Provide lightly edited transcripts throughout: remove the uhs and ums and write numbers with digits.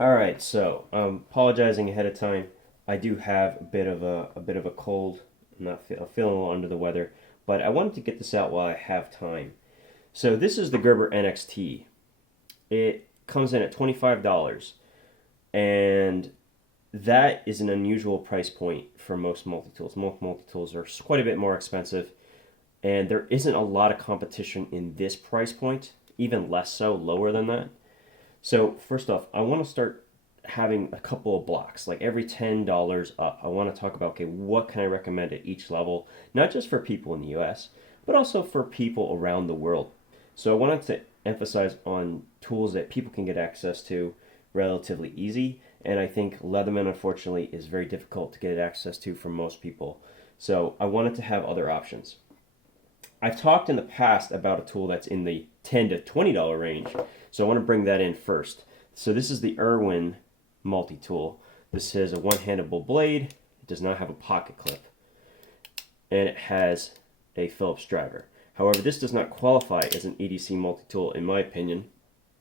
All right, so apologizing ahead of time. I do have a bit of a cold. I'm feeling a little under the weather, but I wanted to get this out while I have time. So this is the Gerber NXT. It comes in at $25, and that is an unusual price point for most multi-tools. Most multi-tools are quite a bit more expensive, and there isn't a lot of competition in this price point, even less so lower than that. So first off, I want to start having a couple of blocks, like every $10 up. I want to talk about, okay, what can I recommend at each level, not just for people in the US, but also for people around the world. So I wanted to emphasize on tools that people can get access to relatively easy, and I think Leatherman, unfortunately, is very difficult to get access to for most people. So I wanted to have other options. I've talked in the past about a tool that's in the $10 to $20 range, so I want to bring that in first. So this is the Irwin Multi-Tool. This is a one-handable blade. It does not have a pocket clip, and it has a Phillips driver. However, this does not qualify as an EDC multi-tool in my opinion,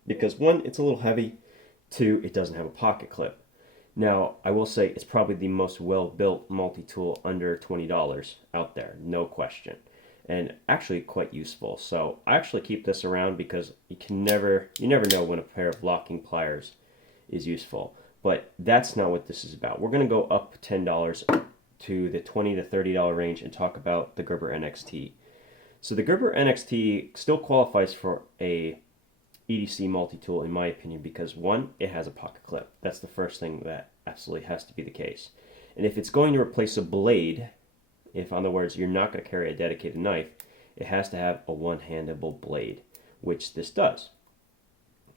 because one, it's a little heavy, two, it doesn't have a pocket clip. Now, I will say it's probably the most well-built multi-tool under $20 out there, no question, and actually quite useful. So I actually keep this around because you never know when a pair of locking pliers is useful. But that's not what this is about. We're going to go up $10 to the $20 to $30 range and talk about the Gerber NXT. So the Gerber NXT still qualifies for a EDC multi-tool in my opinion because one, it has a pocket clip. That's the first thing that absolutely has to be the case. And if it's going to replace a blade, if in other words you're not going to carry a dedicated knife, it has to have a one-handable blade, which this does.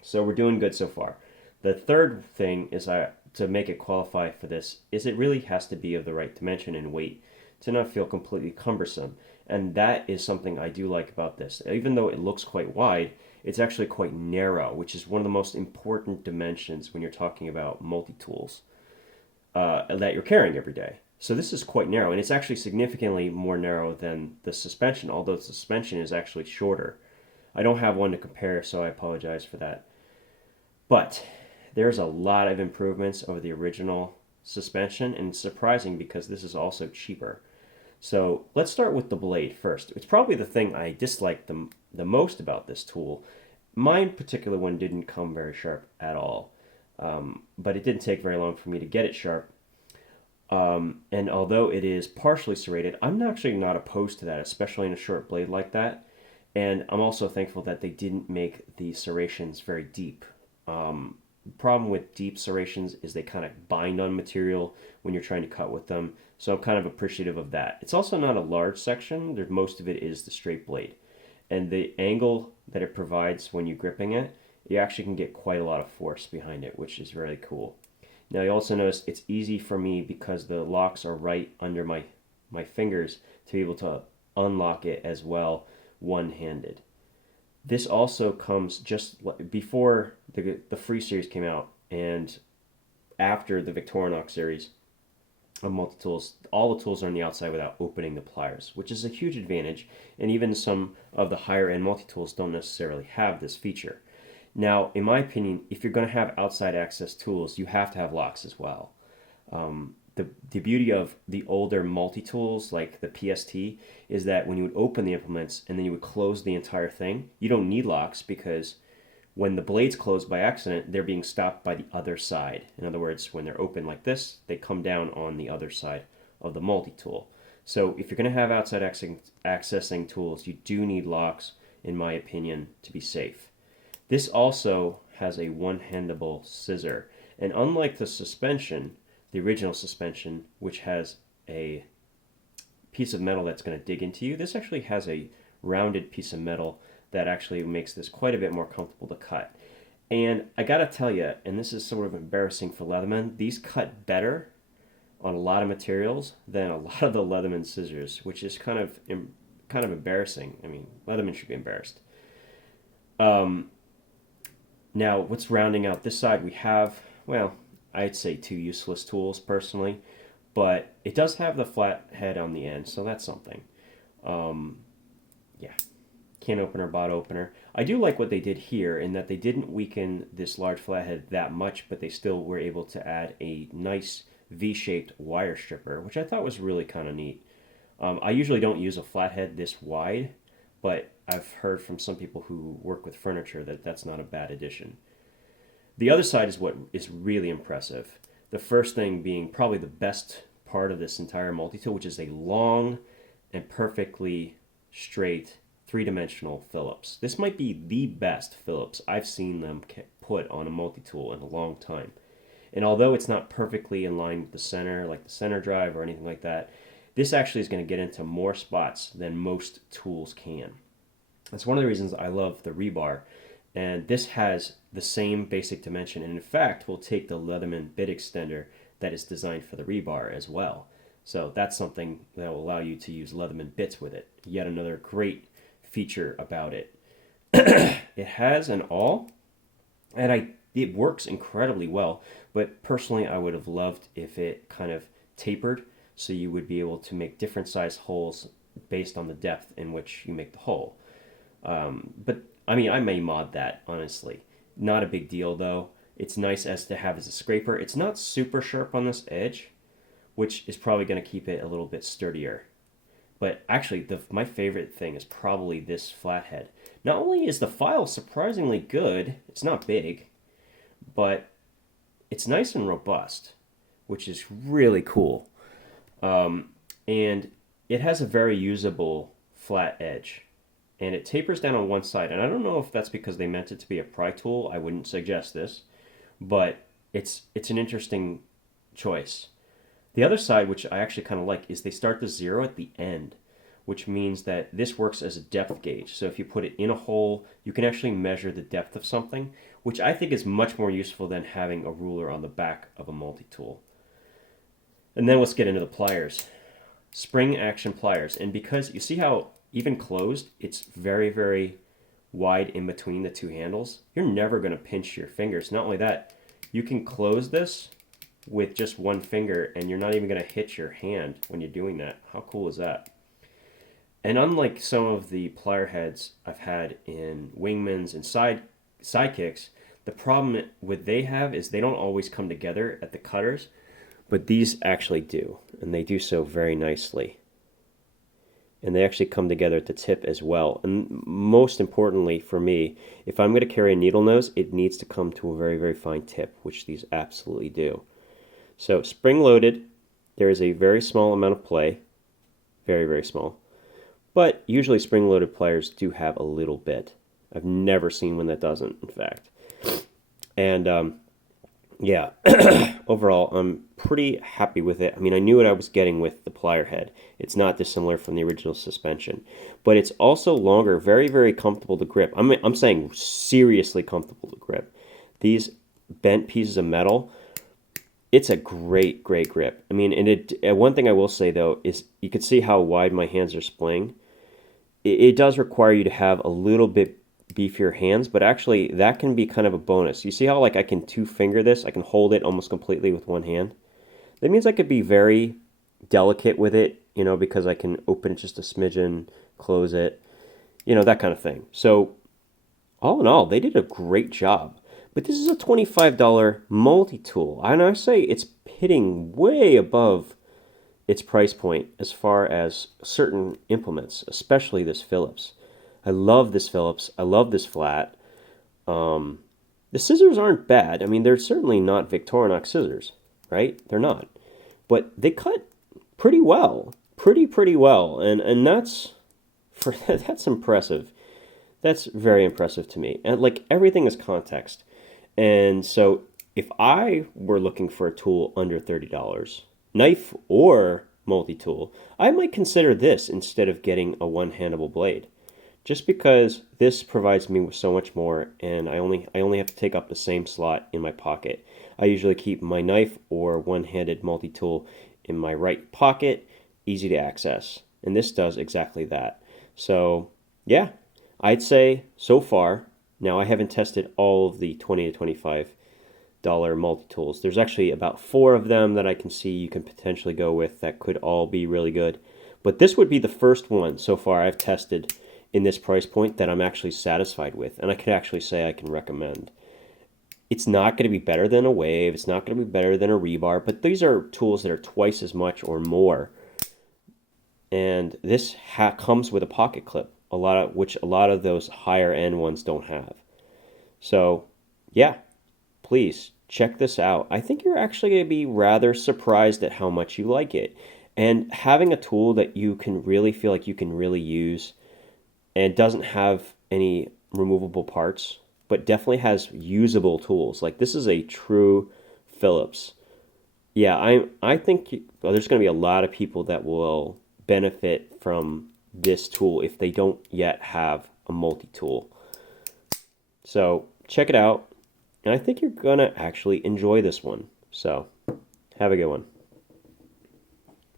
So we're doing good so far. The third thing is to make it qualify for this is it really has to be of the right dimension and weight to not feel completely cumbersome. And that is something I do like about this. Even though it looks quite wide, it's actually quite narrow, which is one of the most important dimensions when you're talking about multi-tools that you're carrying every day. So this is quite narrow, and it's actually significantly more narrow than the suspension, although the suspension is actually shorter. I don't have one to compare, so I apologize for that. But there's a lot of improvements over the original suspension, and it's surprising because this is also cheaper. So let's start with the blade first. It's probably the thing I dislike the most about this tool. My particular one didn't come very sharp at all, but it didn't take very long for me to get it sharp. And although it is partially serrated, I'm actually not opposed to that, especially in a short blade like that. And I'm also thankful that they didn't make the serrations very deep. The problem with deep serrations is they kind of bind on material when you're trying to cut with them. So I'm kind of appreciative of that. It's also not a large section. Most of it is the straight blade. And the angle that it provides when you're gripping it, you actually can get quite a lot of force behind it, which is really cool. Now you also notice it's easy for me because the locks are right under my fingers to be able to unlock it as well one-handed. This also comes just before the Free series came out and after the Victorinox series of multi-tools. All the tools are on the outside without opening the pliers, which is a huge advantage, and even some of the higher-end multi-tools don't necessarily have this feature. Now, in my opinion, if you're going to have outside access tools, you have to have locks as well. The beauty of the older multi-tools like the PST is that when you would open the implements and then you would close the entire thing, you don't need locks because when the blades close by accident, they're being stopped by the other side. In other words, when they're open like this, they come down on the other side of the multi-tool. So if you're going to have outside accessing tools, you do need locks, in my opinion, to be safe. This also has a one-handable scissor, and unlike the suspension, the original suspension, which has a piece of metal that's going to dig into you, this actually has a rounded piece of metal that actually makes this quite a bit more comfortable to cut. And I gotta tell you, and this is sort of embarrassing for Leatherman, these cut better on a lot of materials than a lot of the Leatherman scissors, which is kind of embarrassing. I mean, Leatherman should be embarrassed. Now, what's rounding out this side? We have, well, I'd say two useless tools personally, but it does have the flat head on the end, so that's something. Yeah. can opener, bot opener. I do like what they did here in that they didn't weaken this large flathead that much, but they still were able to add a nice V-shaped wire stripper, which I thought was really kind of neat. I usually don't use a flathead this wide, but I've heard from some people who work with furniture that that's not a bad addition. The other side is what is really impressive. The first thing being probably the best part of this entire multi-tool, which is a long and perfectly straight three-dimensional Phillips. This might be the best Phillips I've seen them put on a multi-tool in a long time. And although it's not perfectly in line with the center, like the center drive or anything like that, this actually is going to get into more spots than most tools can. That's one of the reasons I love the rebar. And this has the same basic dimension, and in fact will take the Leatherman bit extender that is designed for the rebar as well. So that's something that will allow you to use Leatherman bits with it. Yet another great feature about it. It has an awl, and it works incredibly well, but personally I would have loved if it kind of tapered so you would be able to make different size holes based on the depth in which you make the hole. But I mean, I may mod that, honestly. Not a big deal though. It's nice as to have as a scraper. It's not super sharp on this edge, which is probably going to keep it a little bit sturdier. But actually, my favorite thing is probably this flathead. Not only is the file surprisingly good, it's not big, but it's nice and robust, which is really cool. And it has a very usable flat edge. And it tapers down on one side. And I don't know if that's because they meant it to be a pry tool. I wouldn't suggest this. But it's an interesting choice. The other side, which I actually kind of like, is they start the zero at the end, which means that this works as a depth gauge. So if you put it in a hole, you can actually measure the depth of something, which I think is much more useful than having a ruler on the back of a multi-tool. And then let's get into the pliers. Spring action pliers. And because you see how even closed, it's very, very wide in between the two handles, you're never going to pinch your fingers. Not only that, you can close this with just one finger and you're not even going to hit your hand when you're doing that. How cool is that? And unlike some of the plier heads I've had in Wingmans and sidekicks, the problem with they have is they don't always come together at the cutters, but these actually do, and they do so very nicely. And they actually come together at the tip as well. And most importantly for me, if I'm going to carry a needle nose, it needs to come to a very, very fine tip, which these absolutely do. So spring-loaded, there is a very small amount of play, very, very small. But usually spring-loaded pliers do have a little bit. I've never seen one that doesn't, in fact. And yeah, overall, I'm pretty happy with it. I mean, I knew what I was getting with the plier head. It's not dissimilar from the original suspension. But it's also longer, very, very comfortable to grip. I'm saying seriously comfortable to grip. These bent pieces of metal, it's a great, great grip. I mean, and one thing I will say, though, is you can see how wide my hands are splaying. It does require you to have a little bit beefier hands, but actually that can be kind of a bonus. You see how like I can two-finger this? I can hold it almost completely with one hand. That means I could be very delicate with it, you know, because I can open it just a smidgen, close it, you know, that kind of thing. So all in all, they did a great job. But this is a $25 multi-tool, and I say it's hitting way above its price point as far as certain implements, especially this Phillips. I love this Phillips. I love this flat. The scissors aren't bad. I mean, they're certainly not Victorinox scissors, right? They're not. But they cut pretty well. Pretty well. And that's impressive. That's very impressive to me. And like everything is context. And so if I were looking for a tool under $30, knife or multi-tool, I might consider this instead of getting a one-handable blade. Just because this provides me with so much more, and I only have to take up the same slot in my pocket. I usually keep my knife or one-handed multi-tool in my right pocket, easy to access, and this does exactly that. So yeah, I'd say so far, now I haven't tested all of the $20 to $25 multi-tools. There's actually about 4 of them that I can see you can potentially go with that could all be really good. But this would be the first one so far I've tested, in this price point that I'm actually satisfied with, and I could actually say I can recommend. It's not going to be better than a Wave. It's not going to be better than a Rebar, but these are tools that are twice as much or more. And this comes with a pocket clip, which a lot of those higher end ones don't have. So, yeah, please check this out. I think you're actually going to be rather surprised at how much you like it. And having a tool that you can really feel like you can really use and doesn't have any removable parts, but definitely has usable tools. Like this is a true Phillips. Yeah, I think there's going to be a lot of people that will benefit from this tool if they don't yet have a multi-tool. So check it out, and I think you're going to actually enjoy this one. So have a good one.